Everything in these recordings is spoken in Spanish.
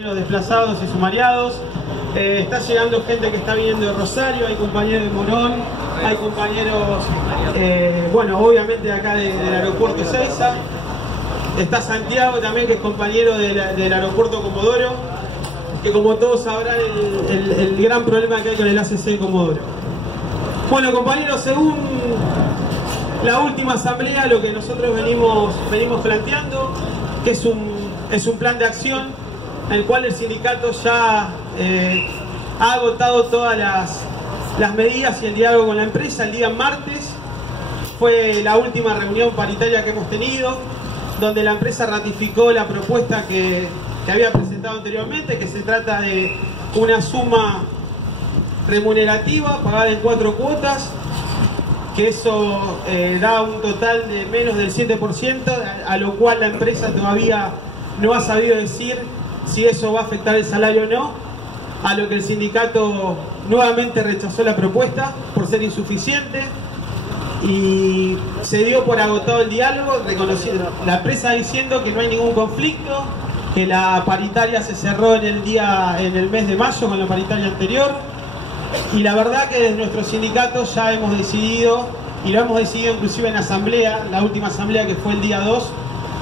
Desplazados y sumariados, está llegando gente que está viniendo de Rosario, hay compañeros de Morón, hay compañeros, bueno, obviamente de acá del aeropuerto Ezeiza, está Santiago también, que es compañero del aeropuerto Comodoro, que como todos sabrán el gran problema que hay con el ACC de Comodoro. Bueno, compañeros, según la última asamblea, lo que nosotros venimos planteando, que es un plan de acción en el cual el sindicato ya ha agotado todas las medidas y el diálogo con la empresa. El día martes fue la última reunión paritaria que hemos tenido, donde la empresa ratificó la propuesta que había presentado anteriormente, que se trata de una suma remunerativa pagada en 4 cuotas, que eso da un total de menos del 7%, a lo cual la empresa todavía no ha sabido decir si eso va a afectar el salario o no, a lo que el sindicato nuevamente rechazó la propuesta por ser insuficiente y se dio por agotado el diálogo, reconociendo la empresa diciendo que no hay ningún conflicto, que la paritaria se cerró en el mes de mayo con la paritaria anterior, y la verdad que desde nuestro sindicato ya hemos decidido, y lo hemos decidido inclusive en asamblea, la última asamblea que fue el día 2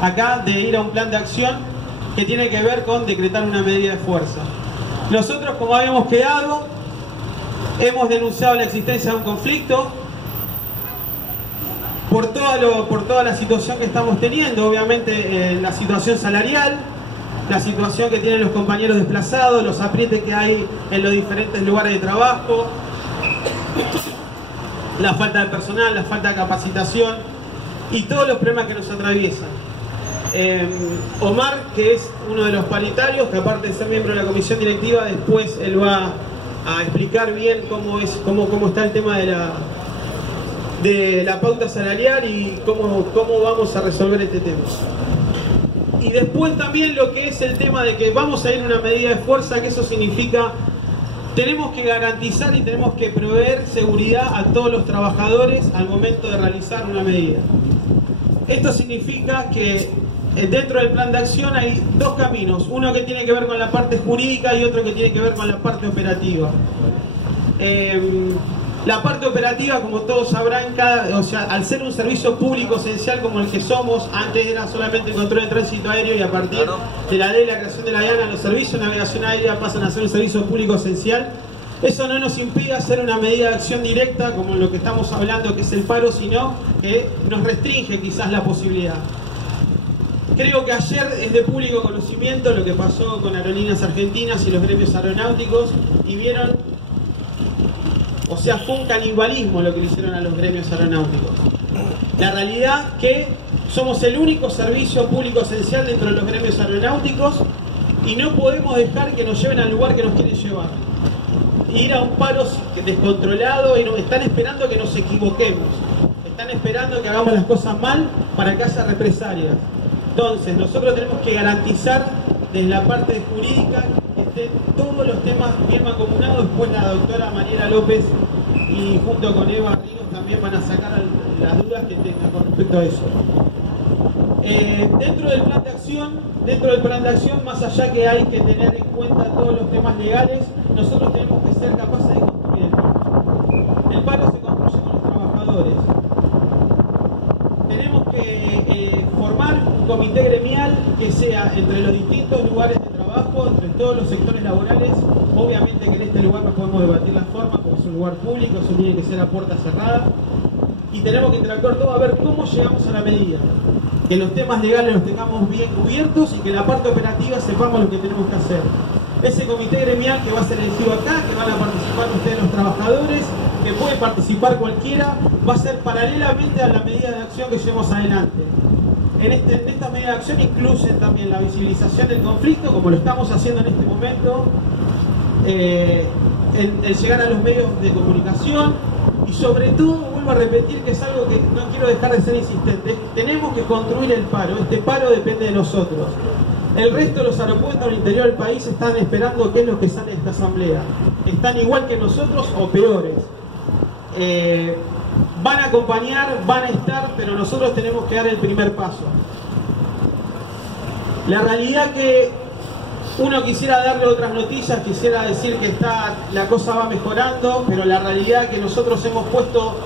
acá, de ir a un plan de acción que tiene que ver con decretar una medida de fuerza. Nosotros, como habíamos quedado, hemos denunciado la existencia de un conflicto por toda la situación que estamos teniendo, obviamente la situación salarial, la situación que tienen los compañeros desplazados, los aprietes que hay en los diferentes lugares de trabajo, la falta de personal, la falta de capacitación y todos los problemas que nos atraviesan. Omar, que es uno de los paritarios, que aparte de ser miembro de la comisión directiva, después él va a explicar bien cómo está el tema de la pauta salarial y cómo vamos a resolver este tema. Y después también lo que es el tema de que vamos a ir a una medida de fuerza, que eso significa tenemos que garantizar y tenemos que proveer seguridad a todos los trabajadores al momento de realizar una medida. Esto significa que dentro del plan de acción hay dos caminos, uno que tiene que ver con la parte jurídica y otro que tiene que ver con la parte operativa. La parte operativa, como todos sabrán, al ser un servicio público esencial como el que somos, antes era solamente el control de tránsito aéreo y a partir de la ley de la creación de la DIANA, los servicios de navegación aérea pasan a ser un servicio público esencial. Eso no nos impide hacer una medida de acción directa como lo que estamos hablando, que es el paro, sino que nos restringe quizás la posibilidad. Creo que ayer es de público conocimiento lo que pasó con Aerolíneas Argentinas y los gremios aeronáuticos, y vieron, o sea, fue un canibalismo lo que le hicieron a los gremios aeronáuticos. La realidad que somos el único servicio público esencial dentro de los gremios aeronáuticos y no podemos dejar que nos lleven al lugar que nos quieren llevar. Ir a un paro descontrolado y nos están esperando que nos equivoquemos. Están esperando que hagamos las cosas mal para que haya represalias. Entonces, nosotros tenemos que garantizar desde la parte jurídica que estén todos los temas bien mancomunados. Después la doctora Mariela López y junto con Eva Ríos también van a sacar las dudas que tengan con respecto a eso. Dentro del plan de acción, más allá que hay que tener en cuenta todos los temas legales, nosotros tenemos que ser capaces de construir. El paro se construye con los trabajadores. Tenemos que formar un comité gremial que sea entre los distintos lugares de trabajo, entre todos los sectores laborales. Obviamente que en este lugar no podemos debatir las formas, porque es un lugar público, eso tiene que ser a puerta cerrada. Y tenemos que interactuar todo a ver cómo llegamos a la medida. Que los temas legales los tengamos bien cubiertos y que en la parte operativa sepamos lo que tenemos que hacer. Ese comité gremial que va a ser elegido acá, que van a participar ustedes los trabajadores, que puede participar cualquiera, va a ser paralelamente a la medida de acción que llevemos adelante. En esta medida de acción incluyen también la visibilización del conflicto, como lo estamos haciendo en este momento, el llegar a los medios de comunicación y sobre todo, vuelvo a repetir que es algo que no quiero dejar de ser insistente, tenemos que construir el paro, este paro depende de nosotros. El resto de los aeropuertos del interior del país están esperando qué es lo que sale de esta asamblea. Están igual que nosotros o peores. Van a acompañar, van a estar, pero nosotros tenemos que dar el primer paso. La realidad que Uno quisiera darle otras noticias, quisiera decir que la cosa va mejorando, pero la realidad es que nosotros hemos puesto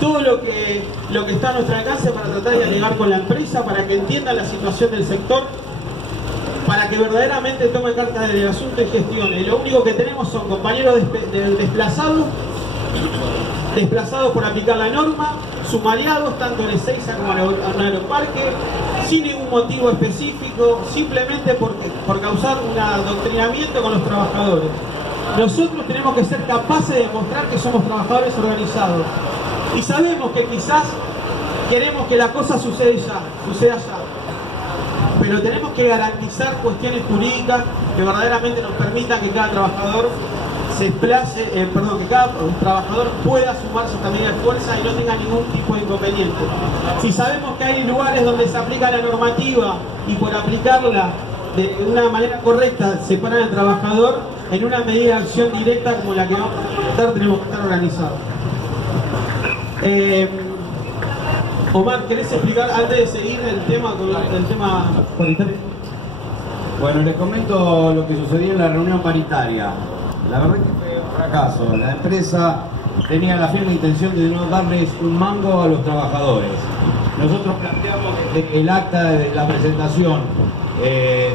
todo lo que está a nuestro alcance para tratar de dialogar con la empresa, para que entienda la situación del sector, para que verdaderamente tome cartas del asunto y gestione. Lo único que tenemos son compañeros desplazados por aplicar la norma, sumariados tanto en Ezeiza como en Aeroparque, sin ningún motivo específico, simplemente por causar un adoctrinamiento con los trabajadores. Nosotros tenemos que ser capaces de demostrar que somos trabajadores organizados. Y sabemos que quizás queremos que la cosa suceda ya. Pero tenemos que garantizar cuestiones jurídicas que verdaderamente nos permitan que cada trabajador se desplace, que cada trabajador pueda sumarse también a fuerza y no tenga ningún tipo de inconveniente. Si sabemos que hay lugares donde se aplica la normativa y por aplicarla de una manera correcta separan al trabajador, en una medida de acción directa como la que vamos a implementar tenemos que estar organizados. Omar, ¿querés explicar antes de seguir el tema paritario? Bueno, les comento lo que sucedió en la reunión paritaria. La verdad es que fue un fracaso. La empresa tenía la firme intención de no darles un mango a los trabajadores. Nosotros planteamos desde el acta de la presentación,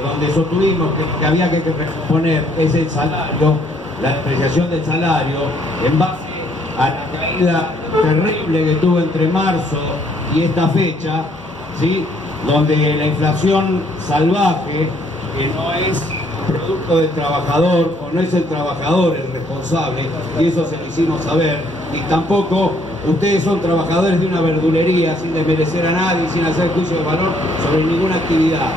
donde sostuvimos que había que poner ese salario, la depreciación del salario, en base a la caída terrible que tuvo entre marzo y esta fecha, ¿sí? Donde la inflación salvaje, que no es producto del trabajador o no es el trabajador el responsable, y eso se lo hicimos saber, y tampoco ustedes son trabajadores de una verdulería sin desmerecer a nadie, sin hacer juicio de valor sobre ninguna actividad.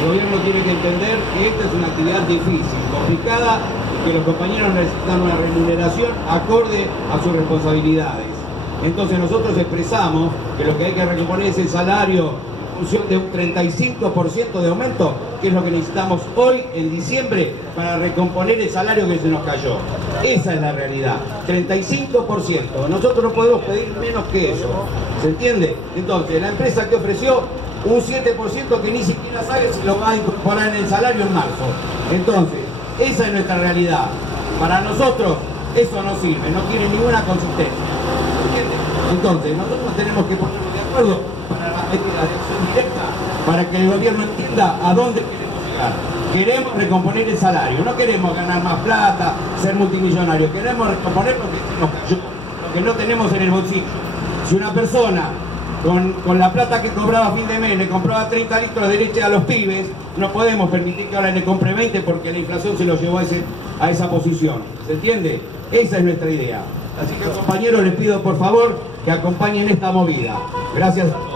El gobierno tiene que entender que esta es una actividad difícil, complicada, y que los compañeros necesitan una remuneración acorde a sus responsabilidades. Entonces nosotros expresamos que lo que hay que recomponer es el salario en función de un 35% de aumento, que es lo que necesitamos hoy en diciembre para recomponer el salario que se nos cayó. Esa es la realidad, 35%. Nosotros no podemos pedir menos que eso, ¿se entiende? Entonces la empresa que ofreció un 7% que ni siquiera sabe si lo va a incorporar en el salario en marzo. Entonces, esa es nuestra realidad. Para nosotros eso no sirve, no tiene ninguna consistencia. ¿Entiendes? Entonces, nosotros tenemos que ponernos de acuerdo para las medidas de acción directa, para que el gobierno entienda a dónde queremos llegar. Queremos recomponer el salario, no queremos ganar más plata, ser multimillonarios, queremos recomponer lo que se nos cayó, lo que no tenemos en el bolsillo. Si una persona con la plata que cobraba a fin de mes le compraba 30 litros de leche a los pibes, no podemos permitir que ahora le compre 20 porque la inflación se lo llevó a esa posición. ¿Se entiende? Esa es nuestra idea. Así que, compañeros, les pido por favor que acompañen esta movida. Gracias a todos.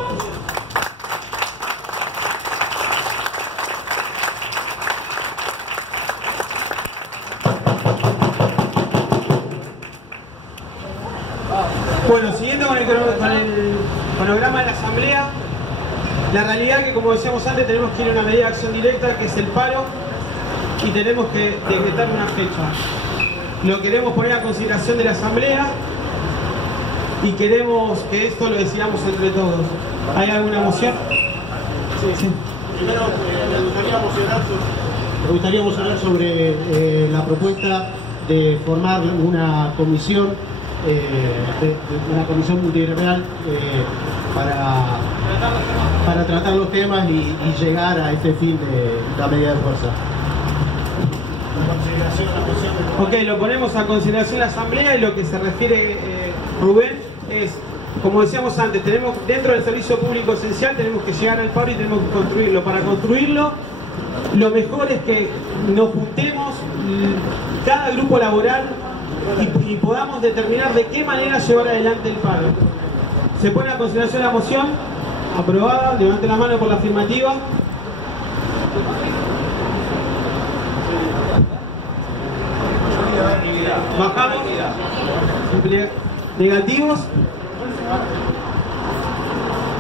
Bueno, siguiendo con el cronograma de la asamblea, la realidad es que, como decíamos antes, tenemos que ir a una medida de acción directa, que es el paro, y tenemos que decretar una fecha. Lo queremos poner a consideración de la asamblea y queremos que esto lo decidamos entre todos. ¿Hay alguna moción? Sí. Primero, me gustaría mocionar sobre la propuesta de formar una comisión multigremial para tratar los temas y llegar a este fin de la medida de fuerza. Ok, lo ponemos a consideración de la asamblea, y lo que se refiere Rubén es, como decíamos antes, tenemos dentro del servicio público esencial, tenemos que llegar al paro y tenemos que construirlo. Para construirlo, lo mejor es que nos juntemos cada grupo laboral y podamos determinar de qué manera llevar adelante el paro. Se pone a consideración la moción, aprobada, levante la mano por la afirmativa. Bajamos. Negativos.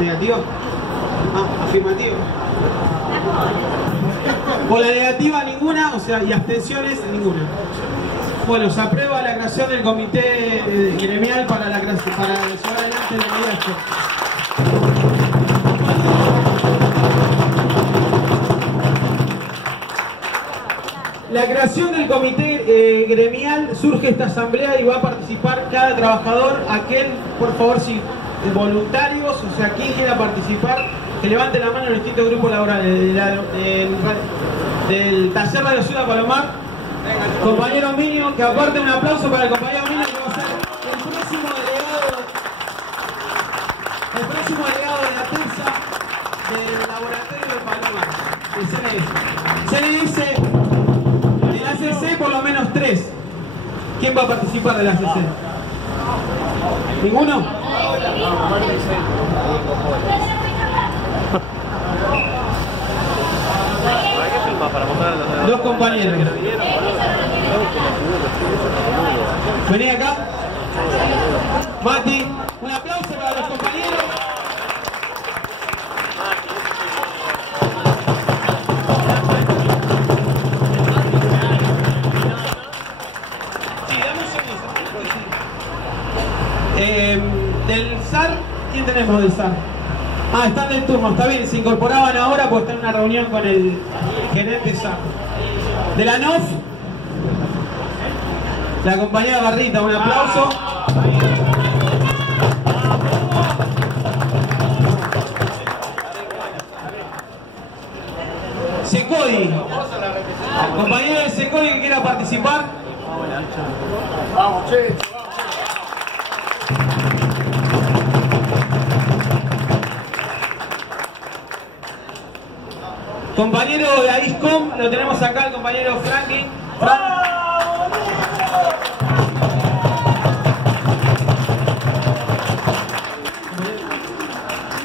Negativos. Afirmativo. Por la negativa ninguna, o sea, y abstenciones ninguna. Bueno, se aprueba la creación del comité gremial para llevar adelante la medida de fuerza. la creación del comité gremial surge esta asamblea y va a participar cada trabajador, aquel, por favor, si voluntarios, o sea, quien quiera participar, que levante la mano en los distintos grupos laborales del taller Radio Ciudad Palomar. Compañero Minio, que aparte un aplauso para el compañero Minio, que va a ser el próximo delegado de la TERSA del laboratorio de Palomar, el CNS. Del ACC por lo menos 3. ¿Quién va a participar del ACC? ¿Ninguno? Dos compañeros. Vení acá. Mati, un aplauso para los compañeros. Del SAR, ¿quién tenemos del SAR? Ah, están del turno, está bien, se incorporaban ahora porque están en una reunión con el gerente SAR. De la NOF, la compañera Barrita, un aplauso. Secodi, compañero de Secodi que quiera participar. Vamos, che. Compañero de AISCOM, lo tenemos acá, el compañero Franklin.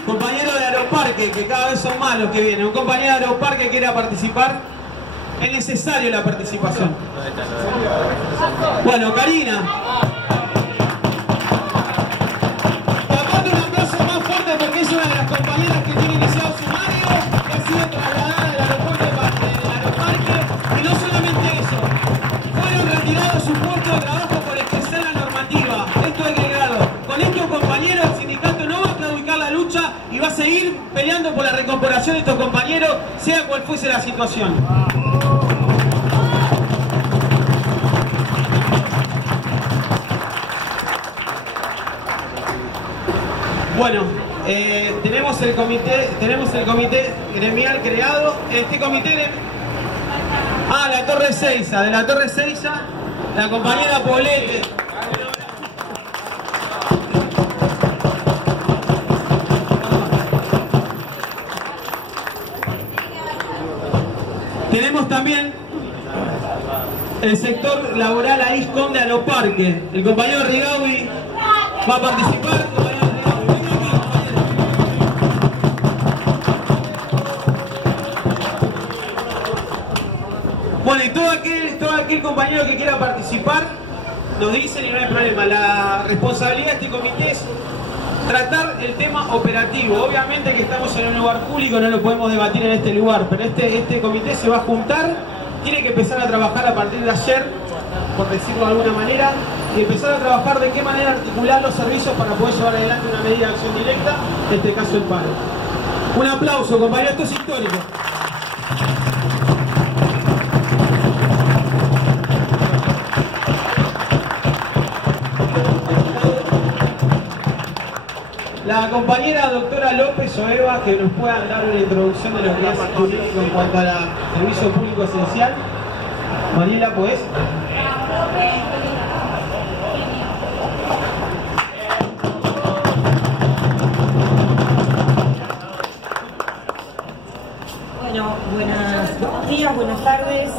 Compañero de Aeroparque, que cada vez son más los que vienen. Un compañero de Aeroparque que quiera participar. Es necesario la participación. Bueno, Karina. Y aparte un aplauso más fuerte porque es una de las compañeras que tiene iniciado sumario, que ha sido trasladada del aeropuerto del Aeroparque. Y no solamente eso, fueron retirados su puesto de trabajo por expresar la normativa. Esto es grado. Con estos compañeros el sindicato no va a claudicar la lucha y va a seguir peleando por la recuperación de estos compañeros, sea cual fuese la situación. Bueno, tenemos el comité gremial creado. Este comité la Torre Seiza, de la Torre Seiza, la compañera Polete. Tenemos también el sector laboral AISCOM de Aeroparque. El compañero Rigaudi va a participar. Bueno, y todo aquel compañero que quiera participar, nos dicen y no hay problema. La responsabilidad de este comité es tratar el tema operativo. Obviamente que estamos en un lugar público, no lo podemos debatir en este lugar, pero este comité se va a juntar, tiene que empezar a trabajar a partir de ayer, por decirlo de alguna manera, y empezar a trabajar de qué manera articular los servicios para poder llevar adelante una medida de acción directa, en este caso el paro. Un aplauso, compañero, esto es histórico. La compañera doctora López o Eva, que nos puedan dar una introducción de lo que es jurídico en cuanto al servicio público esencial. Mariela, pues. Bueno, buenos días, buenas tardes.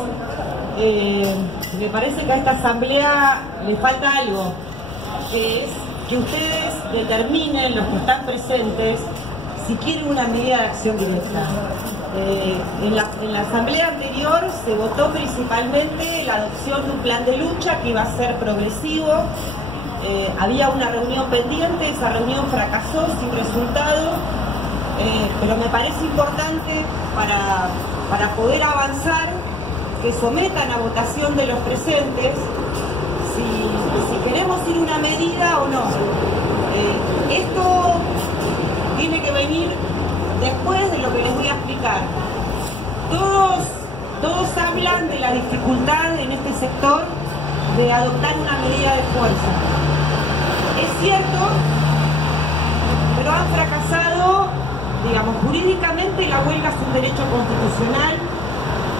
Me parece que a esta asamblea le falta algo, que es que ustedes determinen, los que están presentes, si quieren una medida de acción directa. En la asamblea anterior se votó principalmente la adopción de un plan de lucha que iba a ser progresivo. Había una reunión pendiente, esa reunión fracasó sin resultado, pero me parece importante para poder avanzar que sometan a votación de los presentes si queremos ir una medida o no. Esto tiene que venir después de lo que les voy a explicar. Todos todos hablan de la dificultad en este sector de adoptar una medida de fuerza. Es cierto, pero han fracasado, digamos, jurídicamente. La huelga es un derecho constitucional.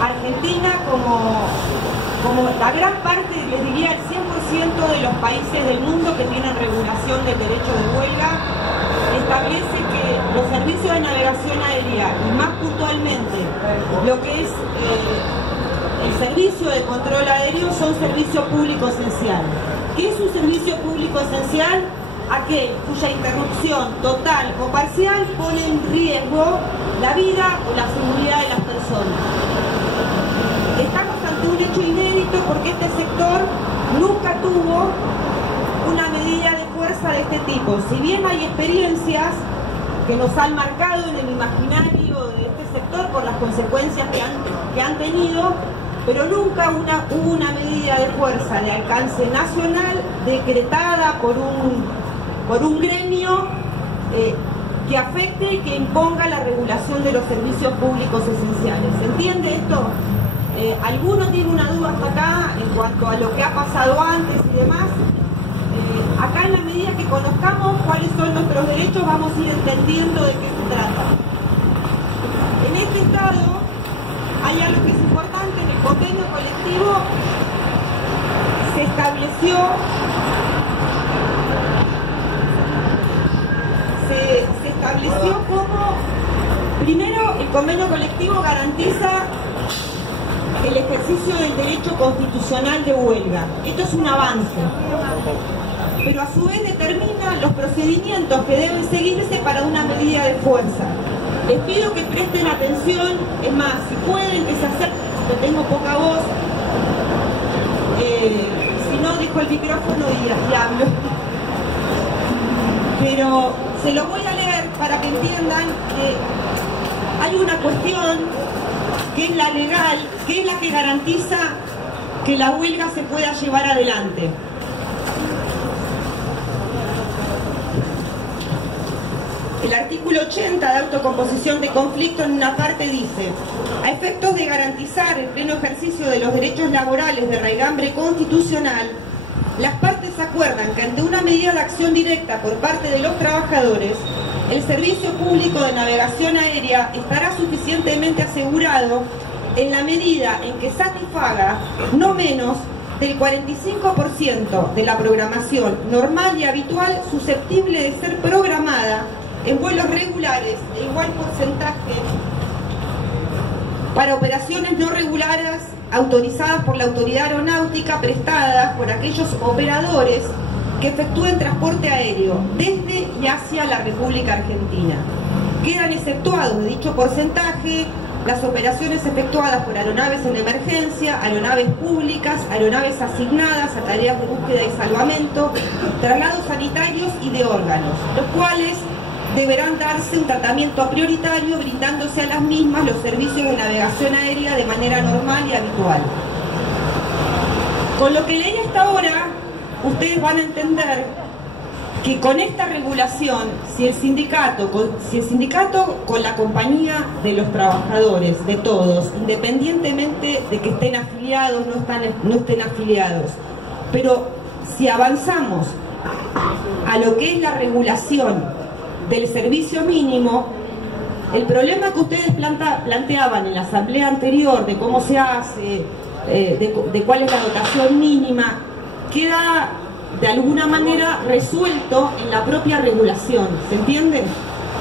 Argentina, como la gran parte, les diría el 100% de los países del mundo que tienen regulación del derecho de huelga, establece que los servicios de navegación aérea, y más puntualmente lo que es el servicio de control aéreo, son servicio público esencial. ¿Qué es un servicio público esencial? Aquel cuya interrupción total o parcial pone en riesgo la vida o la seguridad de las personas. Estamos ante un hecho inédito porque este sector nunca tuvo una medida de fuerza de este tipo. Si bien hay experiencias que nos han marcado en el imaginario de este sector por las consecuencias que han tenido, pero nunca hubo una medida de fuerza de alcance nacional decretada por un gremio que afecte y que imponga la regulación de los servicios públicos esenciales. ¿Se entiende esto? ¿Alguno tiene una duda hasta acá en cuanto a lo que ha pasado antes y demás? Acá, en la medida que conozcamos cuáles son nuestros derechos, vamos a ir entendiendo de qué se trata. En este estado hay algo que es importante. En el convenio colectivo se estableció como, primero, el convenio colectivo garantiza el ejercicio del derecho constitucional de huelga. Esto es un avance, pero a su vez determina los procedimientos que deben seguirse para una medida de fuerza. Les pido que presten atención, es más, si pueden, que se acerquen, porque tengo poca voz, si no, dejo el micrófono y hablo. Pero se lo voy a leer para que entiendan que hay una cuestión que es la legal, que es la que garantiza que la huelga se pueda llevar adelante. El artículo 80 de autocomposición de conflicto en una parte dice: a efectos de garantizar el pleno ejercicio de los derechos laborales de raigambre constitucional, las partes acuerdan que ante una medida de acción directa por parte de los trabajadores, el servicio público de navegación aérea estará suficientemente asegurado en la medida en que satisfaga no menos del 45% de la programación normal y habitual susceptible de ser programada en vuelos regulares de igual porcentaje para operaciones no regulares autorizadas por la autoridad aeronáutica, prestadas por aquellos operadores que efectúen transporte aéreo desde y hacia la República Argentina. Quedan exceptuados de dicho porcentaje las operaciones efectuadas por aeronaves en emergencia, aeronaves públicas, aeronaves asignadas a tareas de búsqueda y salvamento, traslados sanitarios y de órganos, los cuales deberán darse un tratamiento prioritario, brindándose a las mismas los servicios de navegación aérea de manera normal y habitual. Con lo que leí hasta ahora, ustedes van a entender que con esta regulación, si el sindicato con la compañía de los trabajadores, de todos, independientemente de que estén afiliados o no estén afiliados, pero si avanzamos a lo que es la regulación del servicio mínimo, el problema que ustedes planteaban en la asamblea anterior de cómo se hace, de cuál es la dotación mínima, queda de alguna manera resuelto en la propia regulación. ¿Se entiende?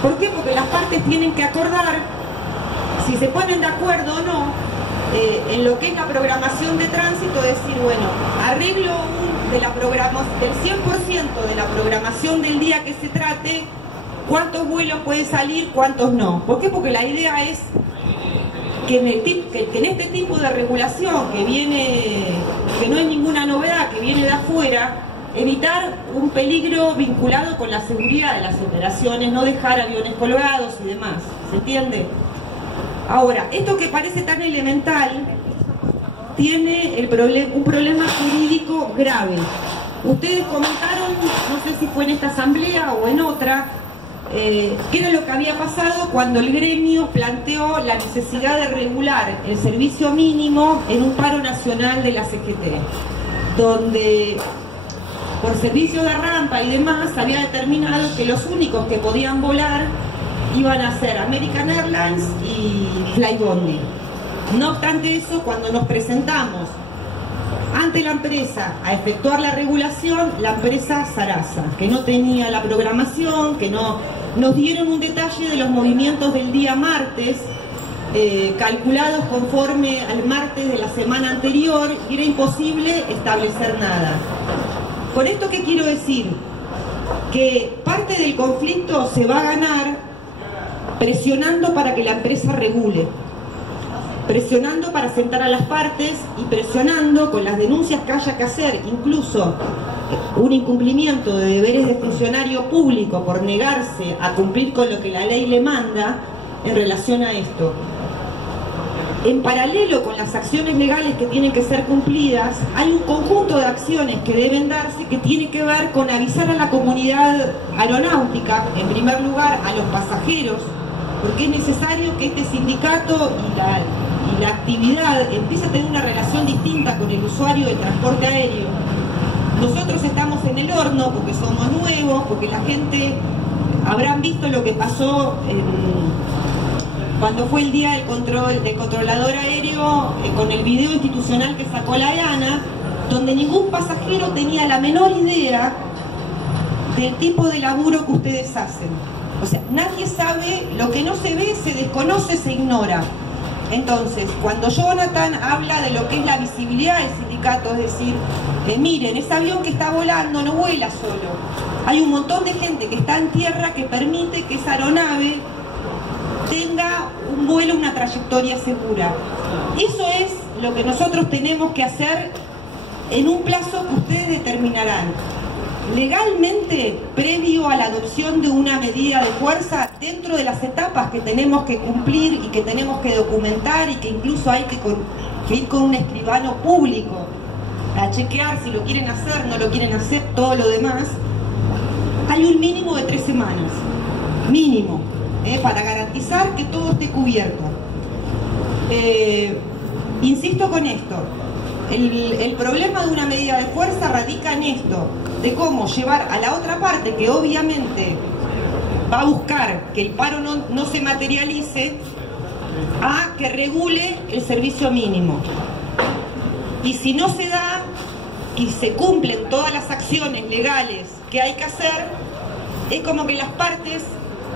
¿Por qué? Porque las partes tienen que acordar si se ponen de acuerdo o no en lo que es la programación de tránsito, decir, bueno, arreglo del 100% de la programación del día que se trate, cuántos vuelos pueden salir, cuántos no. ¿Por qué? Porque la idea es que en este tipo de regulación que no es ninguna novedad, que viene de afuera, evitar un peligro vinculado con la seguridad de las operaciones, no dejar aviones colgados y demás. ¿Se entiende? Ahora, esto que parece tan elemental tiene un problema jurídico grave. Ustedes comentaron, no sé si fue en esta asamblea o en otra, ¿qué era lo que había pasado cuando el gremio planteó la necesidad de regular el servicio mínimo en un paro nacional de la CGT? Donde por servicio de rampa y demás había determinado que los únicos que podían volar iban a ser American Airlines y Flybondi. No obstante eso, cuando nos presentamos ante la empresa a efectuar la regulación, la empresa Sarasa, que no tenía la programación, que no nos dieron un detalle de los movimientos del día martes, calculados conforme al martes de la semana anterior, y era imposible establecer nada. Con esto, ¿qué quiero decir? Que parte del conflicto se va a ganar presionando para que la empresa regule, presionando para sentar a las partes y presionando con las denuncias que haya que hacer, incluso un incumplimiento de deberes de funcionario público por negarse a cumplir con lo que la ley le manda en relación a esto. En paralelo con las acciones legales que tienen que ser cumplidas, hay un conjunto de acciones que deben darse que tiene que ver con avisar a la comunidad aeronáutica, en primer lugar a los pasajeros, porque es necesario que este sindicato y la actividad empiece a tener una relación distinta con el usuario del transporte aéreo. Nosotros estamos en el horno porque somos nuevos, porque la gente habrán visto lo que pasó cuando fue el día del controlador aéreo, con el video institucional que sacó la ANA, donde ningún pasajero tenía la menor idea del tipo de laburo que ustedes hacen. O sea, nadie sabe, lo que no se ve, se desconoce, se ignora. Entonces, cuando Jonathan habla de lo que es la visibilidad del sindicato, es decir, miren, ese avión que está volando no vuela solo. Hay un montón de gente que está en tierra que permite que esa aeronave tenga un vuelo, una trayectoria segura. Eso es lo que nosotros tenemos que hacer en un plazo que ustedes determinarán. Legalmente, previo a la adopción de una medida de fuerza, dentro de las etapas que tenemos que cumplir y que tenemos que documentar y que incluso hay que ir con un escribano público a chequear si lo quieren hacer, no lo quieren hacer, todo lo demás, hay un mínimo de 3 semanas, mínimo, para garantizar que todo esté cubierto. Insisto con esto, el problema de una medida de fuerza radica en esto, de cómo llevar a la otra parte, que obviamente va a buscar que el paro no se materialice, a que regule el servicio mínimo. Y si no se da y se cumplen todas las acciones legales que hay que hacer, es como que las partes,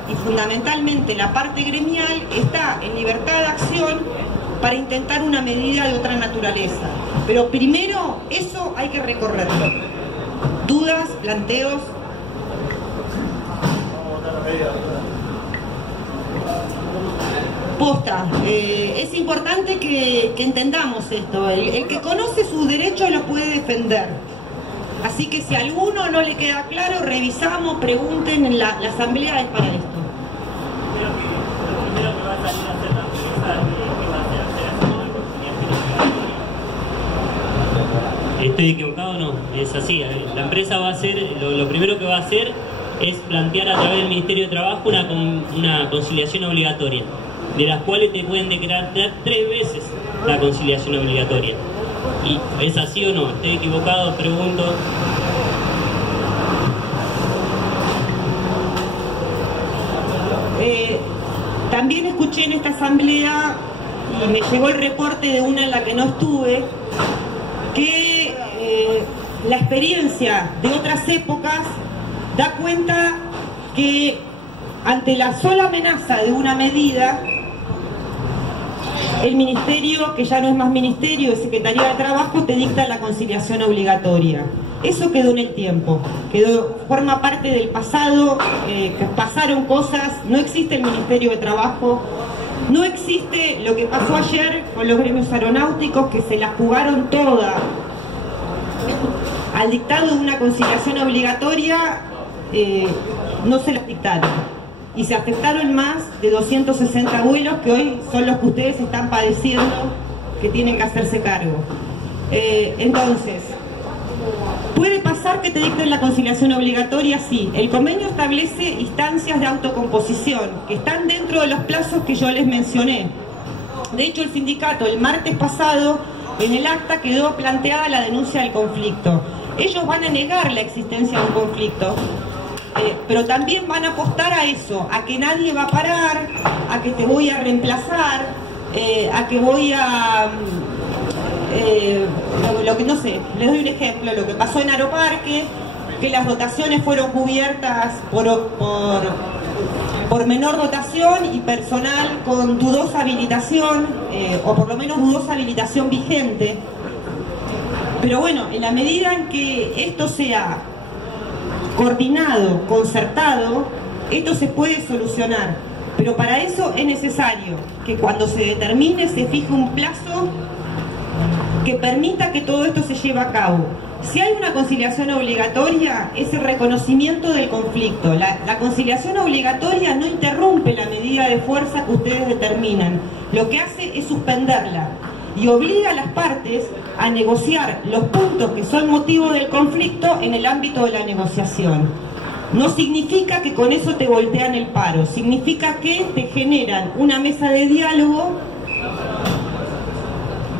y fundamentalmente la parte gremial, está en libertad de acción para intentar una medida de otra naturaleza. Pero primero eso hay que recorrerlo. ¿Dudas? ¿Planteos? Posta, es importante que entendamos esto. El que conoce sus derechos los puede defender. Así que si a alguno no le queda claro, revisamos, pregunten, en la asamblea es para esto. ¿Estoy equivocado o no? Es así. La empresa va a hacer, lo primero que va a hacer es plantear a través del Ministerio de Trabajo una conciliación obligatoria, de las cuales te pueden declarar 3 veces la conciliación obligatoria. ¿Y es así o no? ¿Estoy equivocado? Pregunto. También escuché en esta asamblea, y me llegó el reporte de una en la que no estuve, que la experiencia de otras épocas da cuenta que ante la sola amenaza de una medida, el ministerio, que ya no es más ministerio, es Secretaría de Trabajo, te dicta la conciliación obligatoria. Eso quedó en el tiempo, forma parte del pasado, que pasaron cosas, no existe el Ministerio de Trabajo, no existe lo que pasó ayer con los gremios aeronáuticos, que se la jugaron toda al dictado de una conciliación obligatoria. No se las dictaron y se afectaron más de 260 vuelos que hoy son los que ustedes están padeciendo, que tienen que hacerse cargo. Entonces, Puede pasar que te dicten la conciliación obligatoria, sí. El convenio establece instancias de autocomposición que están dentro de los plazos que yo les mencioné. De hecho, el sindicato el martes pasado en el acta quedó planteada la denuncia del conflicto. Ellos van a negar la existencia de un conflicto, pero también van a apostar a eso, a que nadie va a parar, a que te voy a reemplazar, a que voy a... lo que no sé, les doy un ejemplo, lo que pasó en Aeroparque, que las dotaciones fueron cubiertas por menor dotación y personal con dudosa habilitación, o por lo menos dudosa habilitación vigente. Pero bueno, en la medida en que esto sea coordinado, concertado, esto se puede solucionar. Pero para eso es necesario que cuando se determine se fije un plazo que permita que todo esto se lleve a cabo. Si hay una conciliación obligatoria, es el reconocimiento del conflicto. La conciliación obligatoria no interrumpe la medida de fuerza que ustedes determinan. Lo que hace es suspenderla y obliga a las partes a negociar los puntos que son motivo del conflicto en el ámbito de la negociación. No significa que con eso te voltean el paro, significa que te generan una mesa de diálogo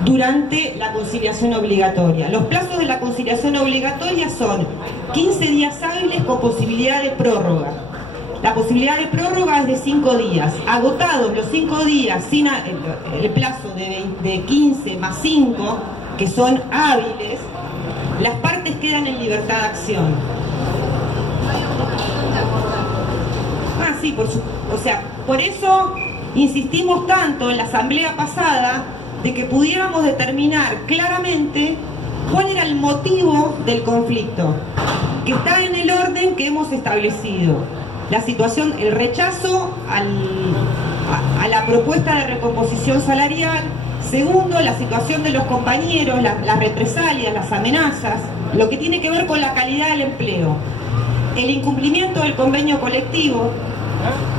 durante la conciliación obligatoria. Los plazos de la conciliación obligatoria son 15 días hábiles con posibilidad de prórroga. La posibilidad de prórroga es de 5 días. Agotados los 5 días sin el plazo de 15 más 5, que son hábiles, las partes quedan en libertad de acción. Sí, por eso insistimos tanto en la asamblea pasada de que pudiéramos determinar claramente cuál era el motivo del conflicto, que está en el orden que hemos establecido. La situación, el rechazo a la propuesta de recomposición salarial. Segundo, la situación de los compañeros, las represalias, las amenazas, lo que tiene que ver con la calidad del empleo. El incumplimiento del convenio colectivo.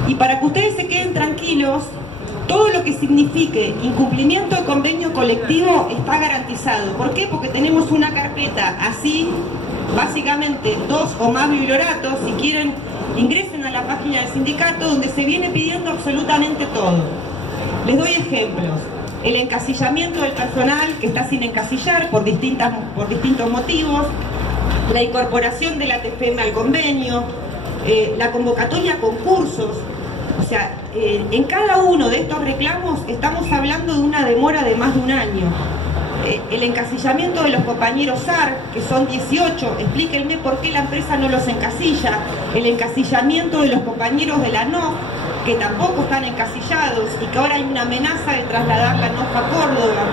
Y para que ustedes se queden tranquilos, todo lo que signifique incumplimiento de convenio colectivo está garantizado. ¿Por qué? Porque tenemos una carpeta así, básicamente 2 o más biblioratos. Si quieren, ingresen a la página del sindicato donde se viene pidiendo absolutamente todo. Les doy ejemplos. El encasillamiento del personal que está sin encasillar por distintos motivos, la incorporación de la TFM al convenio, la convocatoria a concursos. O sea, en cada uno de estos reclamos estamos hablando de una demora de más de un año. El encasillamiento de los compañeros SAR, que son 18, explíquenme por qué la empresa no los encasilla. El encasillamiento de los compañeros de la NOF, que tampoco están encasillados y que ahora hay una amenaza de trasladar la NOF a Córdoba.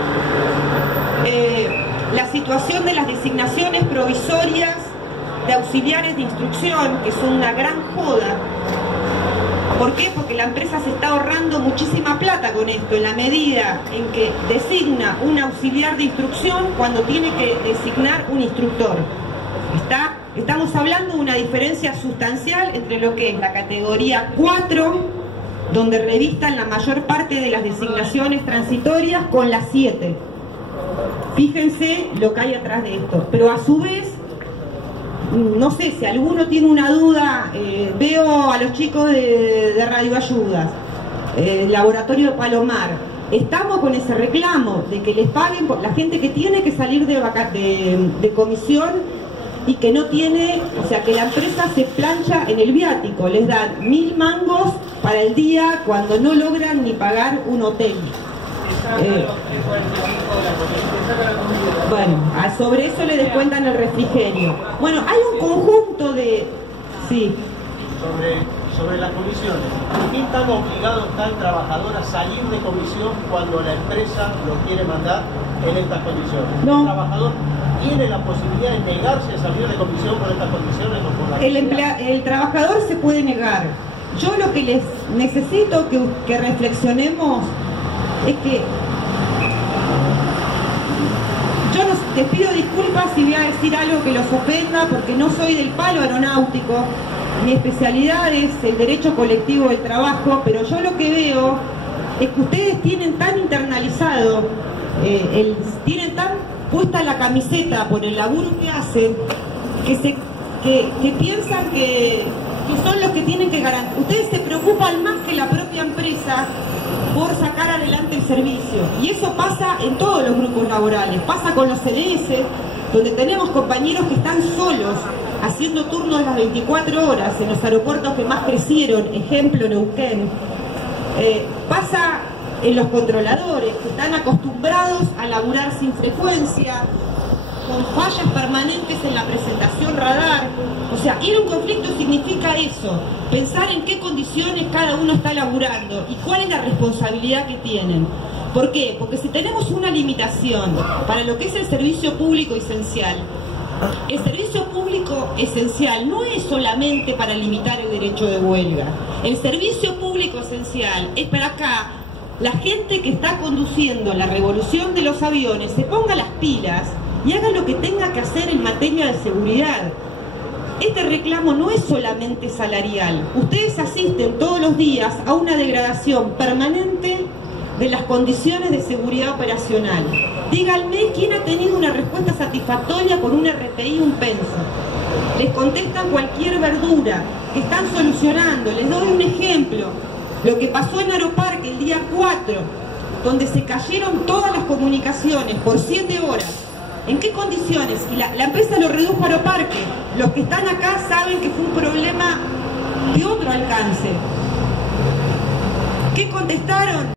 La situación de las designaciones provisorias de auxiliares de instrucción, que son una gran joda. ¿Por qué? Porque la empresa se está ahorrando muchísima plata con esto, en la medida en que designa un auxiliar de instrucción cuando tiene que designar un instructor. Estamos hablando de una diferencia sustancial entre lo que es la categoría 4, donde revistan la mayor parte de las designaciones transitorias, con la 7. Fíjense lo que hay atrás de esto. Pero a su vez, no sé, si alguno tiene una duda, veo a los chicos de Radioayudas, Laboratorio de Palomar, estamos con ese reclamo de que les paguen por la gente que tiene que salir de comisión y que no tiene, o sea, que la empresa se plancha en el viático, les dan 1000 mangos para el día cuando no logran ni pagar un hotel. Bueno, sobre eso le descuentan el refrigerio. Bueno, hay un conjunto de... Sí. Sobre las comisiones, ¿qué tan obligado está el trabajador a salir de comisión cuando la empresa lo quiere mandar en estas condiciones? No. ¿El trabajador tiene la posibilidad de negarse a salir de comisión por estas condiciones o por la el trabajador se puede negar. Yo lo que les necesito que reflexionemos es que yo les pido disculpas si voy a decir algo que los ofenda, porque no soy del palo aeronáutico, mi especialidad es el derecho colectivo del trabajo, pero yo lo que veo es que ustedes tienen tan internalizado, tienen tan puesta la camiseta por el laburo que hacen, que piensan que son los que tienen que garantizar. Ustedes se preocupan más que la propia empresa por sacar adelante el servicio. Y eso pasa en todos los grupos laborales. Pasa con los CNS, donde tenemos compañeros que están solos, haciendo turnos de las 24 horas en los aeropuertos que más crecieron, ejemplo Neuquén. Pasa en los controladores, que están acostumbrados a laburar sin frecuencia, con fallas permanentes en la presentación radar. O sea, ir a un conflicto significa eso, pensar en qué condiciones cada uno está laburando y cuál es la responsabilidad que tienen. ¿Por qué? Porque si tenemos una limitación para lo que es el servicio público esencial, el servicio público esencial no es solamente para limitar el derecho de huelga. El servicio público esencial es para acá. La gente que está conduciendo la revolución de los aviones se ponga las pilas y haga lo que tenga que hacer en materia de seguridad. Este reclamo no es solamente salarial. Ustedes asisten todos los días a una degradación permanente de las condiciones de seguridad operacional. Díganme quién ha tenido una respuesta satisfactoria con un RTI, un penso. Les contestan cualquier verdura que están solucionando. Les doy un ejemplo. Lo que pasó en Aeroparque el día 4, donde se cayeron todas las comunicaciones por 7 horas. ¿En qué condiciones? Y la empresa lo redujo a Aeroparque. Los que están acá saben que fue un problema de otro alcance. ¿Qué contestaron?